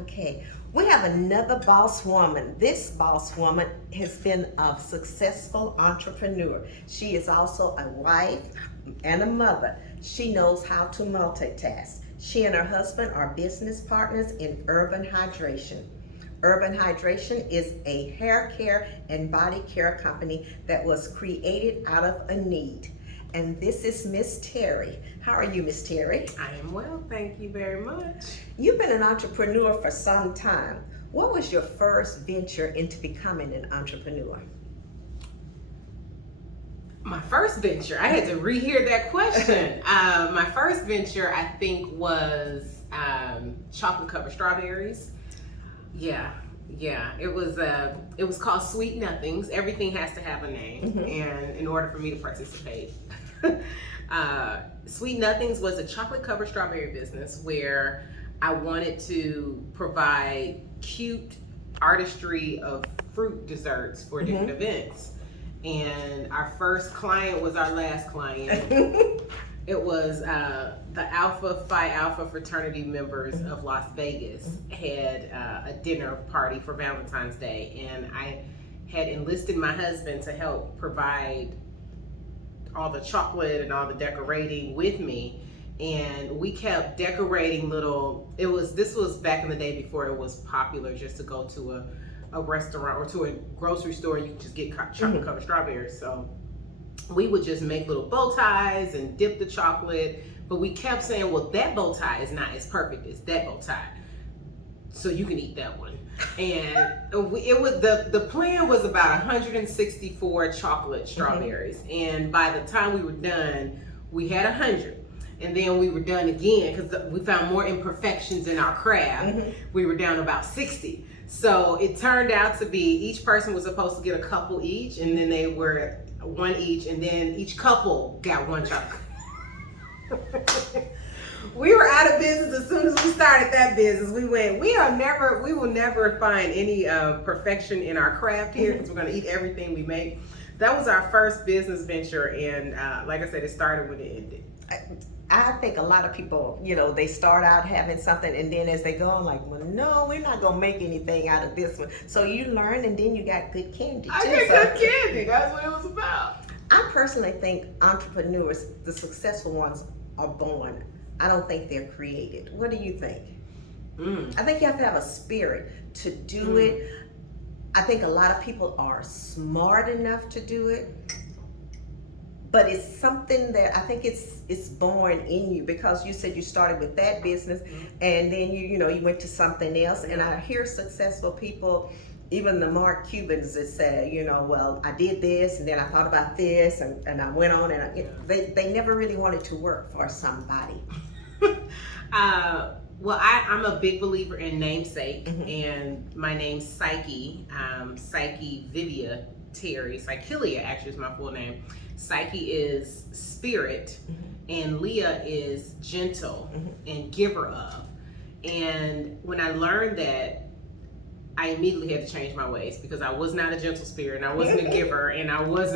Okay, we have another boss woman. This boss woman has been a successful entrepreneur. She is also a wife and a mother. She knows how to multitask. She and her husband are business partners in Urban Hydration. Urban Hydration is a hair care and body care company that was created out of a need. And this is Miss Terry. How are you, Miss Terry? I am well, thank you very much. You've been an entrepreneur for some time. What was your first venture into becoming an entrepreneur? My first venture, I had to rehear that question. My first venture, I think, was chocolate covered strawberries. Yeah. It was called Sweet Nothings. Everything has to have a name, and in order for me to participate. Sweet Nothings was a chocolate covered strawberry business where I wanted to provide cute artistry of fruit desserts for different events. And our first client was our last client. It was the Alpha Phi Alpha fraternity members of Las Vegas had a dinner party for Valentine's Day, and I had enlisted my husband to help provide all the chocolate and all the decorating with me. And we kept decorating this was back in the day before it was popular just to go to a restaurant or to a grocery store and you could just get chocolate covered strawberries. So we would just make little bow ties and dip the chocolate, but we kept saying, well, that bow tie is not as perfect as that bow tie, so you can eat that one. And the plan was about 164 chocolate strawberries, and by the time we were done, we had 100. And then we were done again because we found more imperfections in our craft. We were down about 60. So it turned out to be each person was supposed to get a couple each, and then they were one each, and then each couple got one chocolate. We were out of business as soon as we started that business. We went, we will never find any perfection in our craft here because we're going to eat everything we make. That was our first business venture, and like I said, it started when it ended. I think a lot of people, they start out having something, and then as they go on, like, well, no, we're not gonna make anything out of this one. So you learn, and then you got good candy too. I got good candy. That's what it was about. I personally think entrepreneurs, the successful ones, are born. I don't think they're created. What do you think? I think you have to have a spirit to do it. I think a lot of people are smart enough to do it. But it's something that I think it's born in you, because you said you started with that business and then you went to something else. And I hear successful people, even the Mark Cubans, that say, well, I did this and then I thought about this and I went on, and they never really wanted to work for somebody. Well, I'm a big believer in namesake, and my name's Psyche, Psyche Vivia Terry. Psychelia actually is my full name. Psyche is spirit, and Leah is gentle and giver of. And when I learned that, I immediately had to change my ways, because I was not a gentle spirit, and I wasn't a giver, and I was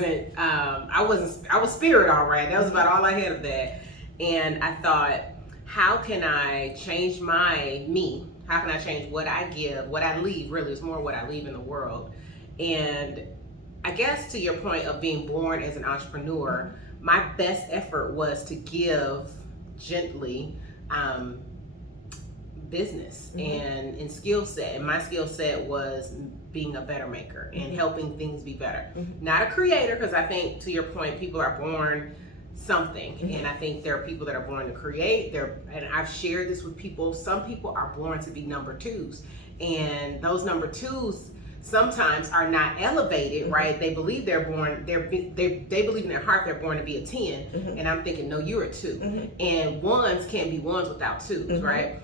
spirit, all right. That was about all I had of that. And I thought, how can I change me? How can I change what I give, what I leave? Really, it's more what I leave in the world. And I guess to your point of being born as an entrepreneur, my best effort was to give gently business and skill set. And my skill set was being a better maker and helping things be better. Not a creator, because I think, to your point, people are born something. And I think there are people that are born to create. And I've shared this with people. Some people are born to be number twos. And those number twos sometimes are not elevated, right? They believe they're born, they believe in their heart they're born to be a 10. And I'm thinking, no, you're a 2. And ones can't be ones without 2s, right?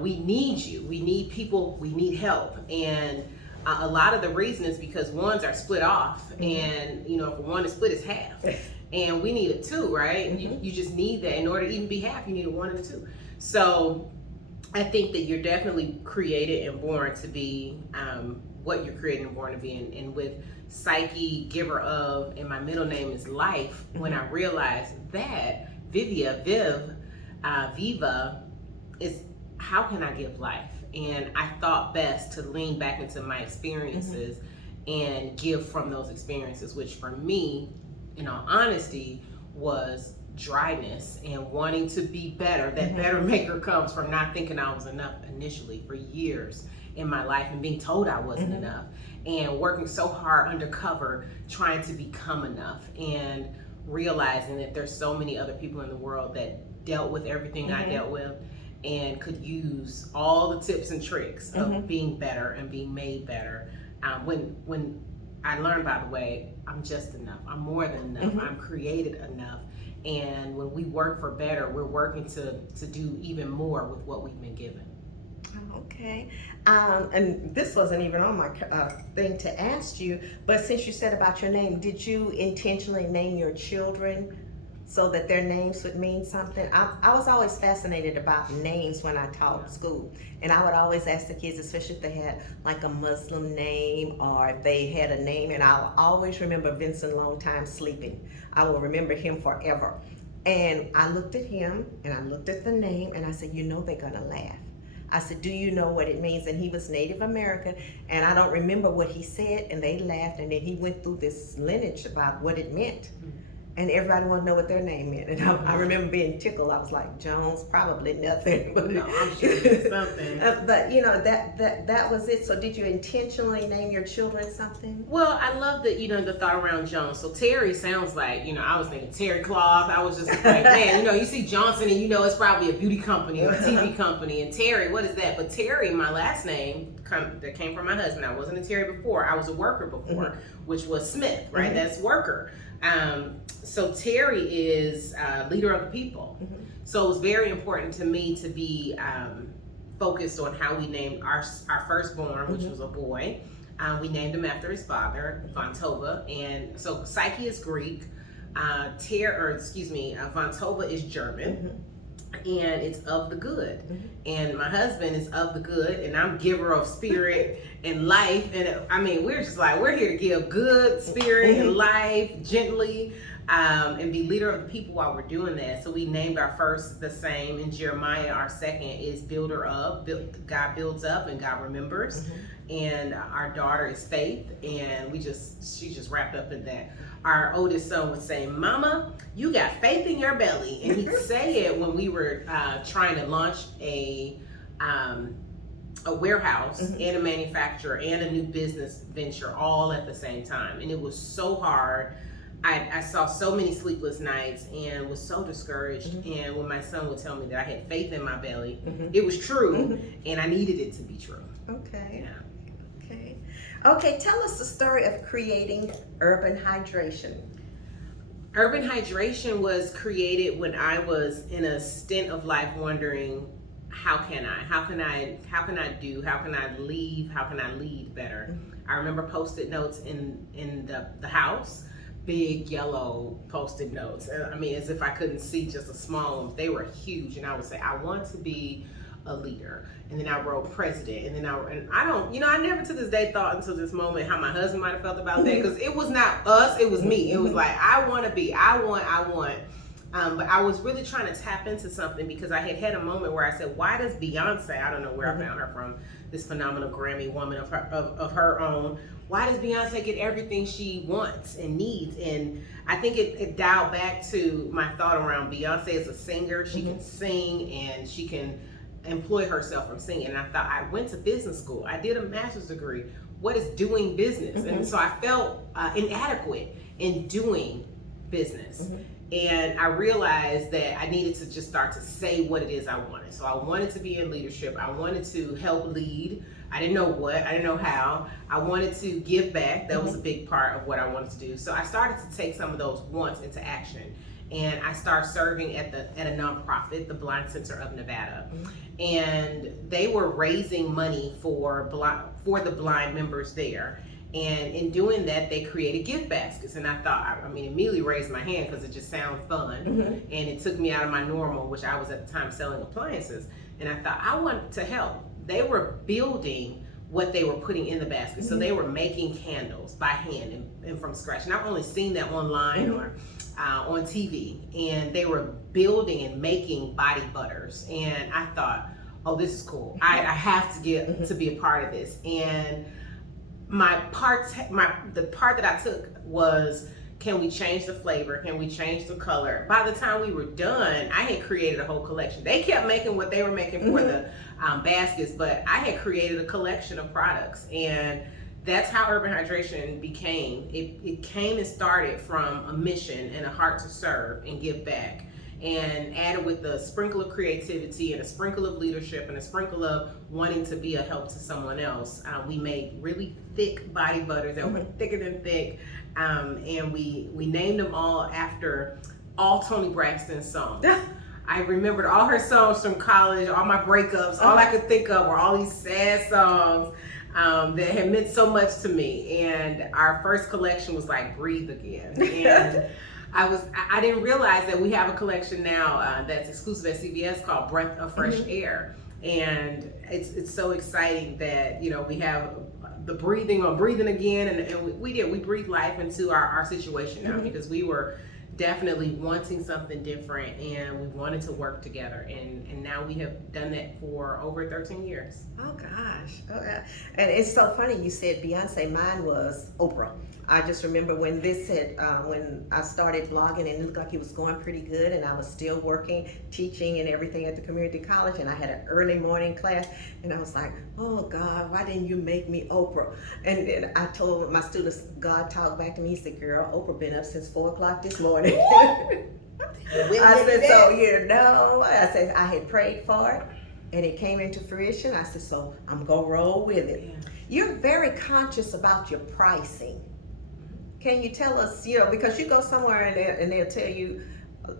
We need you. We need people. We need help. And a lot of the reason is because ones are split off. And, if one is split, it's half. And we need a 2, right? You just need that. In order to even be half, you need a 1 and a 2. So I think that you're definitely created and born to be what you're created and born to be. And with Psyche, giver of, and my middle name is Life, when I realized that Viva is how can I give life? And I thought best to lean back into my experiences and give from those experiences, which for me, in all honesty, was dryness and wanting to be better. That better maker comes from not thinking I was enough initially for years in my life and being told I wasn't enough, and working so hard undercover trying to become enough, and realizing that there's so many other people in the world that dealt with everything I dealt with and could use all the tips and tricks of being better and being made better. When I learned, by the way, I'm just enough. I'm more than enough. I'm created enough. And when we work for better, we're working to do even more with what we've been given. Okay. And this wasn't even on my thing to ask you, but since you said about your name, did you intentionally name your children so that their names would mean something? I was always fascinated about names when I taught school, and I would always ask the kids, especially if they had like a Muslim name or if they had a name, and I'll always remember Vincent Longtime Sleeping. I will remember him forever. And I looked at him and I looked at the name and I said, you know they're gonna laugh. I said, do you know what it means? And he was Native American, and I don't remember what he said, and they laughed, and then he went through this lineage about what it meant. And everybody wanted to know what their name meant. And I remember being tickled. I was like, Jones, probably nothing. But no, I'm sure it's something. But you know, that was it. So did you intentionally name your children something? Well, I love that, the thought around Jones. So Terry sounds like, I was thinking Terry Cloth. I was just like, man, you see Johnson and it's probably a beauty company or a TV company. And Terry, what is that? But Terry, my last name, that came from my husband. I wasn't a Terry before. I was a worker before, which was Smith, right? That's worker. So Terry is leader of the people. So it was very important to me to be focused on how we named our firstborn, which was a boy. We named him after his father, Vantoba. And so Psyche is Greek. Vantoba is German. And it's of the good. And my husband is of the good, and I'm giver of spirit and life. And we're just like, we're here to give good spirit and life gently, and be leader of the people while we're doing that. So we named our first the same, and Jeremiah, our second, is builder of. God builds up and God remembers. And our daughter is Faith, and she's just wrapped up in that. Our oldest son would say, Mama, you got faith in your belly. And he'd say it when we were trying to launch a warehouse and a manufacturer and a new business venture all at the same time. And it was so hard. I saw so many sleepless nights and was so discouraged. And when my son would tell me that I had faith in my belly, it was true, and I needed it to be true. Okay. Yeah. Okay, tell us the story of creating Urban Hydration. Urban Hydration was created when I was in a stint of life wondering, how can I lead better? I remember Post-it notes in the house, big yellow Post-it notes. As if I couldn't see just a small one. They were huge, and I would say, I want to be a leader. And then I wrote president, and then I never to this day thought until this moment how my husband might have felt about that, because it was not us, it was me. It was like, I want. But I was really trying to tap into something, because I had a moment where I said, why does Beyonce, I don't know where I found her from, this phenomenal Grammy woman of her own, why does Beyonce get everything she wants and needs? And I think it dialed back to my thought around Beyonce as a singer. She can sing, and she can employ herself from singing. And I thought, I went to business school. I did a master's degree. What is doing business? And so I felt inadequate in doing business. And I realized that I needed to just start to say what it is I wanted. So I wanted to be in leadership. I wanted to help lead. I didn't know what, I didn't know how. I wanted to give back. That was a big part of what I wanted to do. So I started to take some of those wants into action. And I started serving at a nonprofit, the Blind Center of Nevada. And they were raising money for the blind members there. And in doing that, they created gift baskets. And I thought, immediately raised my hand because it just sounded fun. And it took me out of my normal, which I was at the time selling appliances. And I thought, I want to help. They were building what they were putting in the basket. So they were making candles by hand and from scratch. And I've only seen that online or on TV. And they were building and making body butters. And I thought, oh, this is cool. I have to get to be a part of this. And the part that I took was, can we change the flavor? Can we change the color? By the time we were done, I had created a whole collection. They kept making what they were making for the baskets, but I had created a collection of products. And that's how Urban Hydration became. It came and started from a mission and a heart to serve and give back. And added with a sprinkle of creativity and a sprinkle of leadership and a sprinkle of wanting to be a help to someone else. We made really thick body butters that were thicker than thick. And we named them all after all Toni Braxton's songs. I remembered all her songs from college, all my breakups. All I could think of were all these sad songs that had meant so much to me. And our first collection was like Breathe Again. And I didn't realize that we have a collection now that's exclusive at CVS called Breath of Fresh Air. And it's so exciting that, we have the breathing again. And we breathed life into our situation now, because we were definitely wanting something different, and we wanted to work together, and now we have done that for over 13 years. Oh gosh. And it's so funny you said Beyonce. Mine was Oprah. I just remember when when I started blogging, and it looked like it was going pretty good, and I was still working, teaching and everything at the community college, and I had an early morning class, and I was like, oh God, why didn't you make me Oprah? And then I told my students, God talked back to me, he said, girl, Oprah been up since 4 o'clock this morning. I said, so I said, I had prayed for it, and it came into fruition. I said, so I'm gonna roll with it. Yeah. You're very conscious about your pricing. Can you tell us, because you go somewhere and they'll tell you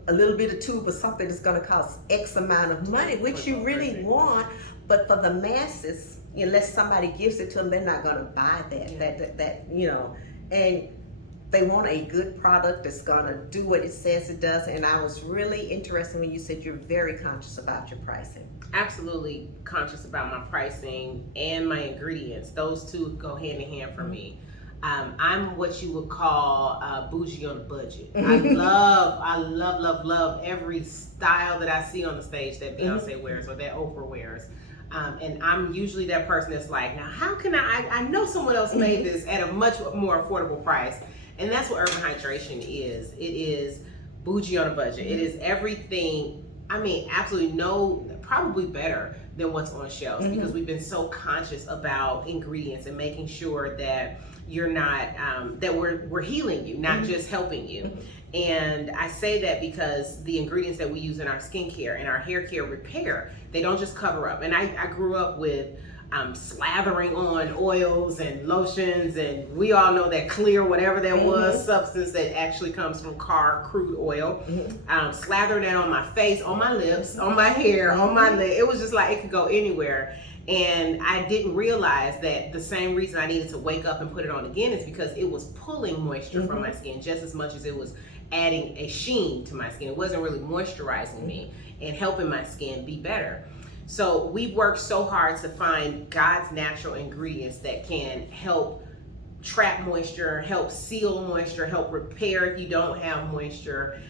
a little bit of tube or something that's going to cost X amount of money, which you really want, but for the masses, unless somebody gives it to them, they're not going to buy that, and they want a good product that's going to do what it says it does. And I was really interested when you said you're very conscious about your pricing. Absolutely conscious about my pricing and my ingredients. Those two go hand in hand for me. I'm what you would call bougie on a budget. I love every style that I see on the stage that Beyonce wears or that Oprah wears. And I'm usually that person that's like, now how can I know someone else made this at a much more affordable price. And that's what Urban Hydration is. It is bougie on a budget. It is everything, absolutely probably better than what's on shelves, because we've been so conscious about ingredients and making sure that you're not, that we're healing you, not just helping you. And I say that because the ingredients that we use in our skincare and our hair care repair, they don't just cover up. And I grew up with slathering on oils and lotions, and we all know that clear, whatever that was, substance that actually comes from car crude oil, slathering that on my face, on my lips, on my hair, on my leg. It was just like it could go anywhere. And I didn't realize that the same reason I needed to wake up and put it on again is because it was pulling moisture from my skin just as much as it was adding a sheen to my skin. It wasn't really moisturizing me and helping my skin be better. So we've worked so hard to find God's natural ingredients that can help trap moisture, help seal moisture, help repair if you don't have moisture,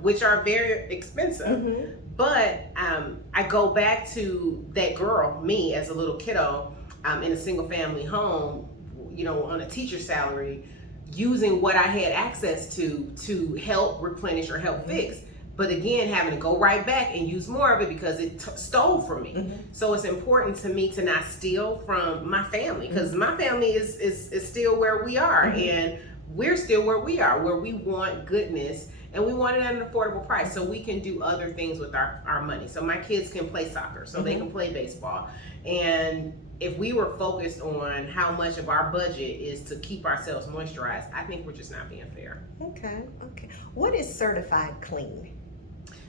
which are very expensive. But I go back to that girl, me as a little kiddo, in a single family home, on a teacher's salary, using what I had access to help replenish or help fix. But again, having to go right back and use more of it because it stole from me. So it's important to me to not steal from my family, because my family is still where we are, and we're still where we are, where we want goodness. And we want it at an affordable price so we can do other things with our money. So my kids can play soccer, so they can play baseball. And if we were focused on how much of our budget is to keep ourselves moisturized, I think we're just not being fair. Okay. What is certified clean?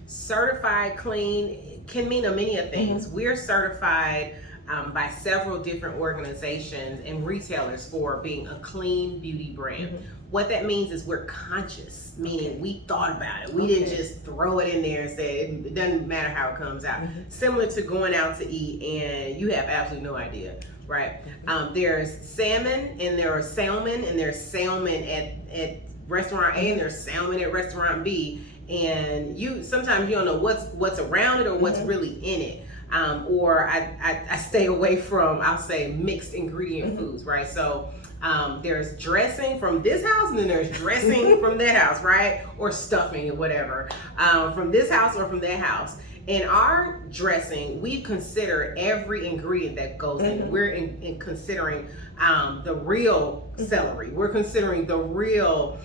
Certified clean can mean many of things. We're certified by several different organizations and retailers for being a clean beauty brand. What that means is we're conscious, meaning we thought about it. We didn't just throw it in there and say it doesn't matter how it comes out. Similar to going out to eat and you have absolutely no idea, right? There's salmon and there's salmon at restaurant A and there's salmon at restaurant B, and sometimes you don't know what's around it or what's really in it. or I stay away from, I'll say, mixed ingredient foods, right? So there's dressing from this house, and then there's dressing from that house, right? Or stuffing or whatever, from this house or from that house. In our dressing, we consider every ingredient that goes in. We're in considering the real celery. We're considering the real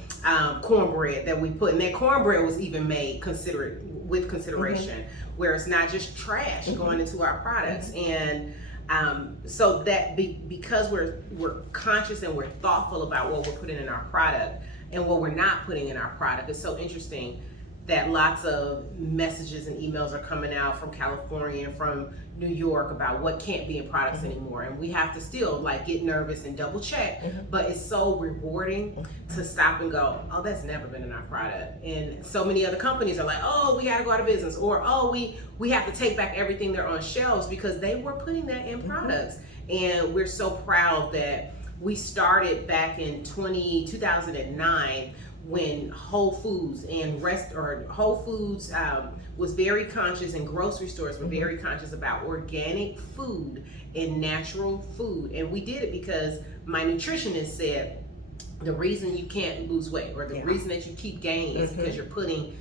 cornbread that we put, and that cornbread was even made with consideration, where it's not just trash going into our products. And so that because we're conscious and we're thoughtful about what we're putting in our product and what we're not putting in our product, it's so interesting that lots of messages and emails are coming out from California and from New York about what can't be in products anymore. And we have to still like get nervous and double check, but it's so rewarding to stop and go, oh, that's never been in our product. And so many other companies are like, oh, we gotta go out of business, or oh, we have to take back everything they're on shelves because they were putting that in products. And we're so proud that we started back in 2009 when Whole Foods and Whole Foods was very conscious, and grocery stores were very conscious about organic food and natural food. And we did it because my nutritionist said the reason you can't lose weight, or the reason that you keep gaining, is because you're putting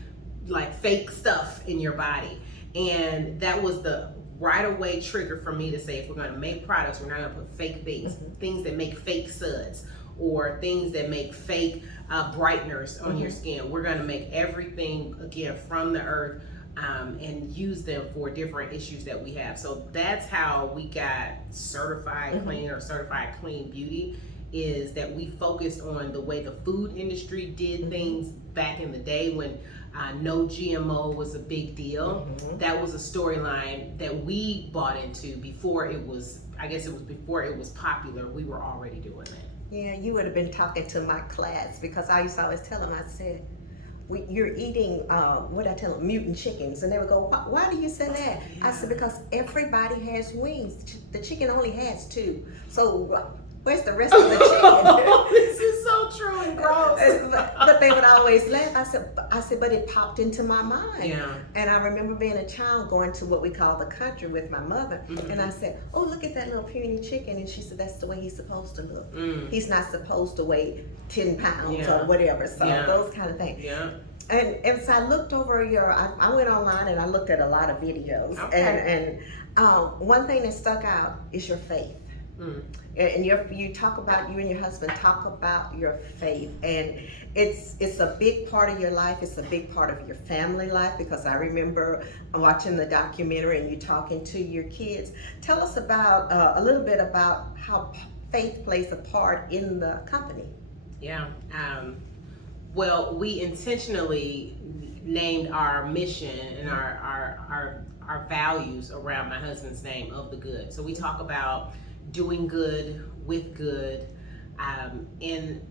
like fake stuff in your body. And that was the right away trigger for me to say, if we're going to make products, we're not going to put fake things, things that make fake suds, or things that make fake brighteners on your skin. We're going to make everything, again, from the earth, and use them for different issues that we have. So that's how we got certified clean, or certified clean beauty, is that we focused on the way the food industry did things back in the day when no GMO was a big deal. That was a storyline that we bought into before it was, I guess it was before it was popular. We were already doing that. Yeah, you would have been talking to my class, because I used to always tell them, I said, you're eating, what I tell them, mutant chickens. And they would go, why do you say that? I said, because everybody has wings. The chicken only has two. So where's the rest of the chicken? This is so true and gross. But they would always laugh. I said, but it popped into my mind. Yeah. And I remember being a child going to what we call the country with my mother. And I said, oh, look at that little puny chicken. And she said, that's the way he's supposed to look. He's not supposed to weigh 10 pounds or whatever. So those kind of things. Yeah. And as I looked over I went online and I looked at a lot of videos. Okay. And one thing that stuck out is your faith. And you talk about, you and your husband talk about your faith, and it's a big part of your life. It's a big part of your family life, because I remember watching the documentary and you talking to your kids. Tell us about a little bit about how faith plays a part in the company. Yeah. Well, we intentionally named our mission and our values around my husband's name, Of the Good. So we talk about doing good with good, and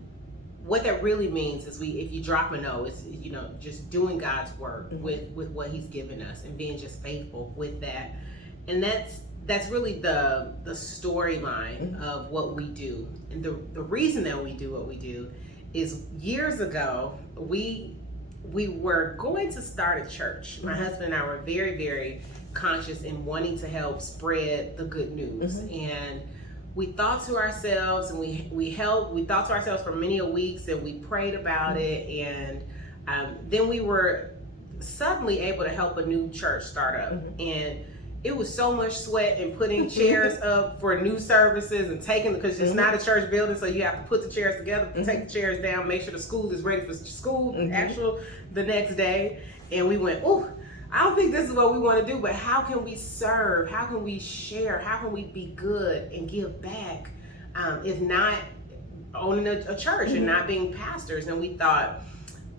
what that really means is, if you drop a no, it's just doing God's work with what He's given us, and being just faithful with that. And that's really the storyline of what we do. And the reason that we do what we do is, years ago we were going to start a church. My husband and I were very, very conscious in wanting to help spread the good news. And we thought to ourselves, and we thought to ourselves for many weeks, and we prayed about it. And then we were suddenly able to help a new church start up. And it was so much sweat and putting chairs up for new services, and because it's not a church building, so you have to put the chairs together, take the chairs down, make sure the school is ready for school the next day. And we went, oh, I don't think this is what we want to do, but how can we serve? How can we share? How can we be good and give back, if not owning a church and not being pastors? And we thought,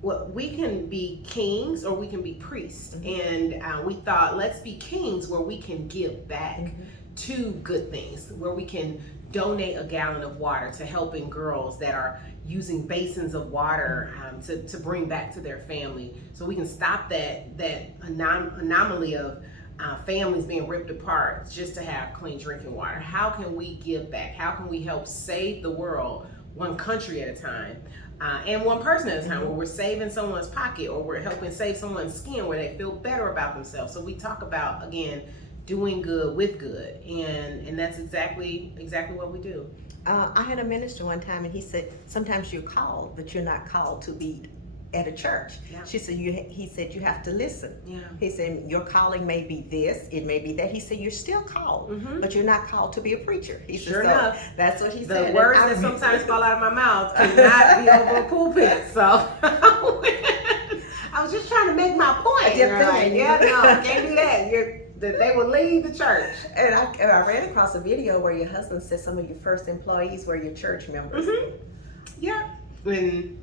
well, we can be kings or we can be priests. And we thought, let's be kings where we can give back to good things, where we can donate a gallon of water to helping girls that are using basins of water to bring back to their family, so we can stop that anomaly of families being ripped apart just to have clean drinking water. How can we give back? How can we help save the world, one country at a time, and one person at a time, where we're saving someone's pocket, or we're helping save someone's skin, where they feel better about themselves? So we talk about, again, doing good with good, and that's exactly what we do. I had a minister one time, and he said, sometimes you're called, but you're not called to be at a church. Yeah. He said you have to listen. Yeah. He said your calling may be this, it may be that. He said you're still called, Mm-hmm. but you're not called to be a preacher. He Sure said, enough. so that's what he The said. words that sometimes fall out of my mouth cannot be over a pulpit. So I was just trying to make my point. You're like, yeah, no, can't do that. That they will leave the church. And I ran across a video where your husband said some of your first employees were your church members. Mm-hmm. Yeah. And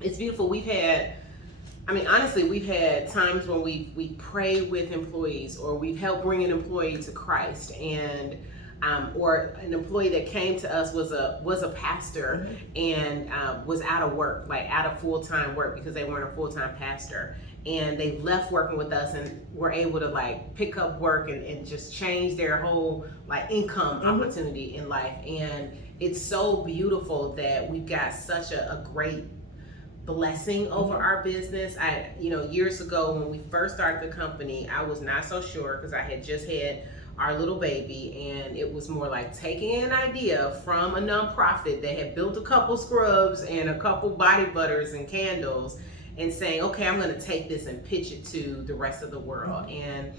it's beautiful. Honestly, we've had times when we pray with employees, or we've helped bring an employee to Christ, and or an employee that came to us was a pastor, mm-hmm. and was out of work, like out of full-time work, because they weren't a full-time pastor, and they left working with us and were able to like pick up work and just change their whole like income mm-hmm. opportunity in life. And it's so beautiful that we've got such a great blessing over mm-hmm. our business. Years ago when we first started the company, I was not so sure, because I had just had our little baby, and it was more like taking an idea from a nonprofit that had built a couple scrubs and a couple body butters and candles, and saying, okay, I'm going to take this and pitch it to the rest of the world. Mm-hmm. And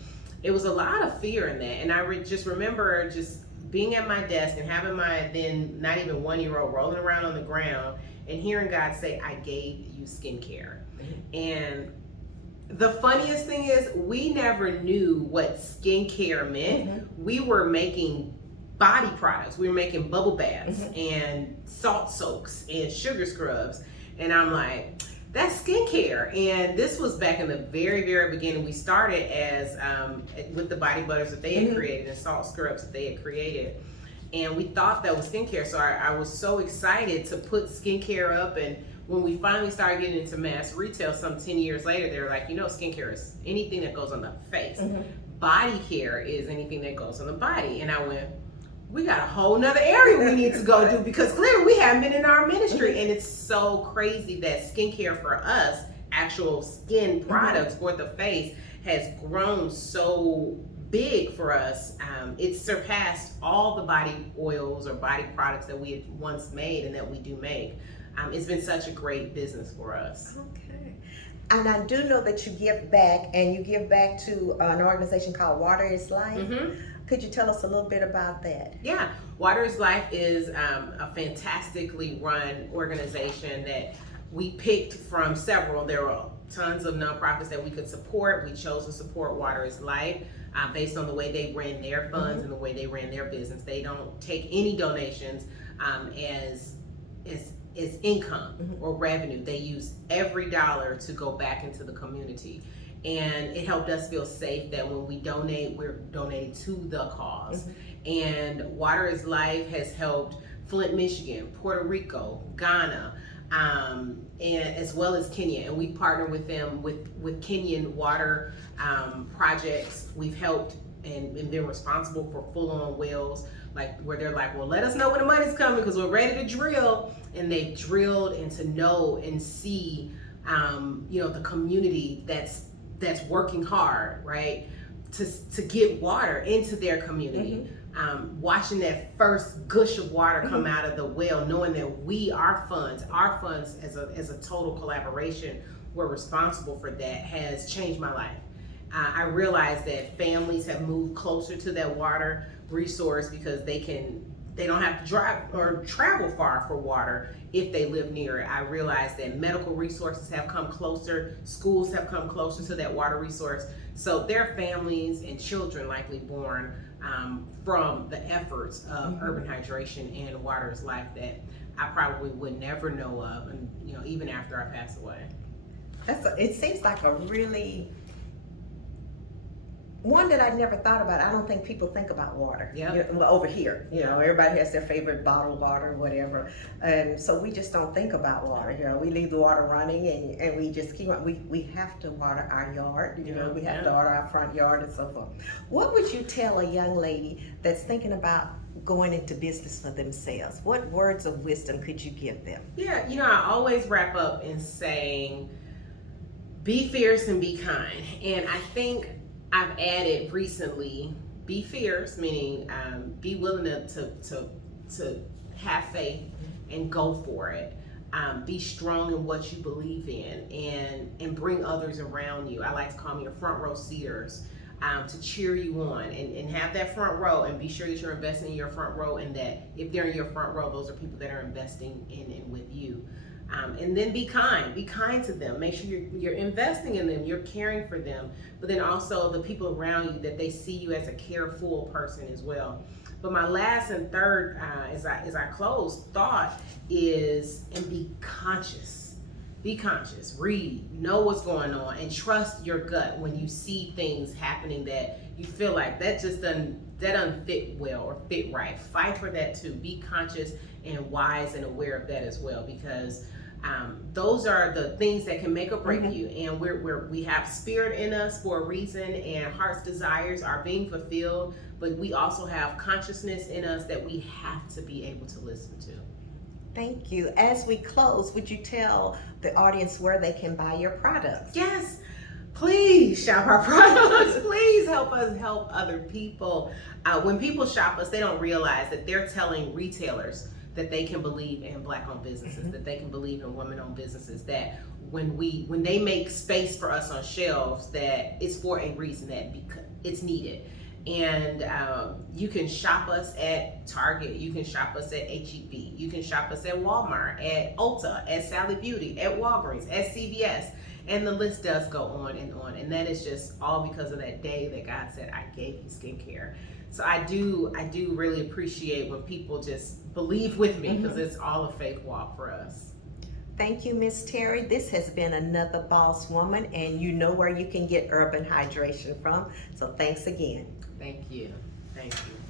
it was a lot of fear in that. And I just remember just being at my desk and having my then not even 1-year-old rolling around on the ground and hearing God say, I gave you skincare. Mm-hmm. And the funniest thing is, we never knew what skincare meant. Mm-hmm. We were making body products. We were making bubble baths mm-hmm. and salt soaks and sugar scrubs. And I'm like, that's skincare. And this was back in the very, very beginning. We started as with the body butters that they had mm-hmm. created and salt scrubs that they had created. And we thought that was skincare. So I was so excited to put skincare up. And when we finally started getting into mass retail some 10 years later, they were like, skincare is anything that goes on the face. Mm-hmm. Body care is anything that goes on the body. And I went, we got a whole nother area we need to go do, because clearly we haven't been in our ministry. And it's so crazy that skincare for us, actual skin products mm-hmm. for the face, has grown so big for us. It's surpassed all the body oils or body products that we had once made and that we do make. It's been such a great business for us. Okay. And I do know that you give back, and you give back to an organization called Water is Life. Mm-hmm. Could you tell us a little bit about that? Yeah, Water is Life is a fantastically run organization that we picked from several. There were tons of nonprofits that we could support. We chose to support Water is Life based on the way they ran their funds mm-hmm. and the way they ran their business. They don't take any donations as income mm-hmm. or revenue. They use every dollar to go back into the community. And it helped us feel safe that when we donate, we're donating to the cause. Mm-hmm. And Water is Life has helped Flint, Michigan, Puerto Rico, Ghana, and as well as Kenya. And we partner with them with Kenyan water projects. We've helped and been responsible for full-on wells, like where they're like, well, let us know when the money's coming because we're ready to drill. And they've drilled, and to know and see, the community that's working hard, right, to get water into their community. Mm-hmm. Watching that first gush of water come mm-hmm. out of the well, knowing that our funds as a total collaboration, we're responsible for that, has changed my life. I realized that families have moved closer to that water resource because they don't have to drive or travel far for water if they live near it. I realized that medical resources have come closer, schools have come closer to that water resource. So their families and children likely born from the efforts of mm-hmm. urban hydration and Water is Life that I probably would never know of, and even after I pass away. It seems like a really one that I never thought about. I don't think people think about water. Yeah. Over here, everybody has their favorite bottled water, whatever, and so we just don't think about water. We leave the water running, and we just keep on. We have to water our yard. We have to water our front yard and so forth. What would you tell a young lady that's thinking about going into business for themselves? What words of wisdom could you give them? Yeah, I always wrap up in saying, be fierce and be kind. And I think I've added recently be fierce, meaning be willing to have faith and go for it. Be strong in what you believe in, and bring others around you. I like to call them your front row seaters, to cheer you on, and have that front row, and be sure that you're investing in your front row, and that if they're in your front row, those are people that are investing in and with you. And then be kind to them. Make sure you're investing in them, you're caring for them, but then also the people around you, that they see you as a careful person as well. But my last and third, as I close, thought is, and be conscious. Be conscious, read, know what's going on, and trust your gut when you see things happening that you feel like that doesn't fit well or fit right. Fight for that too. Be conscious and wise and aware of that as well, because those are the things that can make or break you. And we have spirit in us for a reason, and heart's desires are being fulfilled, but we also have consciousness in us that we have to be able to listen to. Thank you. As we close, would you tell the audience where they can buy your products? Yes, please shop our products. Please help us help other people. When people shop us, they don't realize that they're telling retailers that they can believe in Black-owned businesses, that they can believe in women-owned businesses, that when they make space for us on shelves, that it's for a reason, that because it's needed. And you can shop us at Target, you can shop us at H-E-B, you can shop us at Walmart, at Ulta, at Sally Beauty, at Walgreens, at CVS, and the list does go on. And that is just all because of that day that God said, I gave you skincare. So I do really appreciate when people just believe with me, because it's all a faith walk for us. Thank you, Miss Terry. This has been another Boss Woman, and you know where you can get Urban Hydration from. So thanks again. Thank you. Thank you.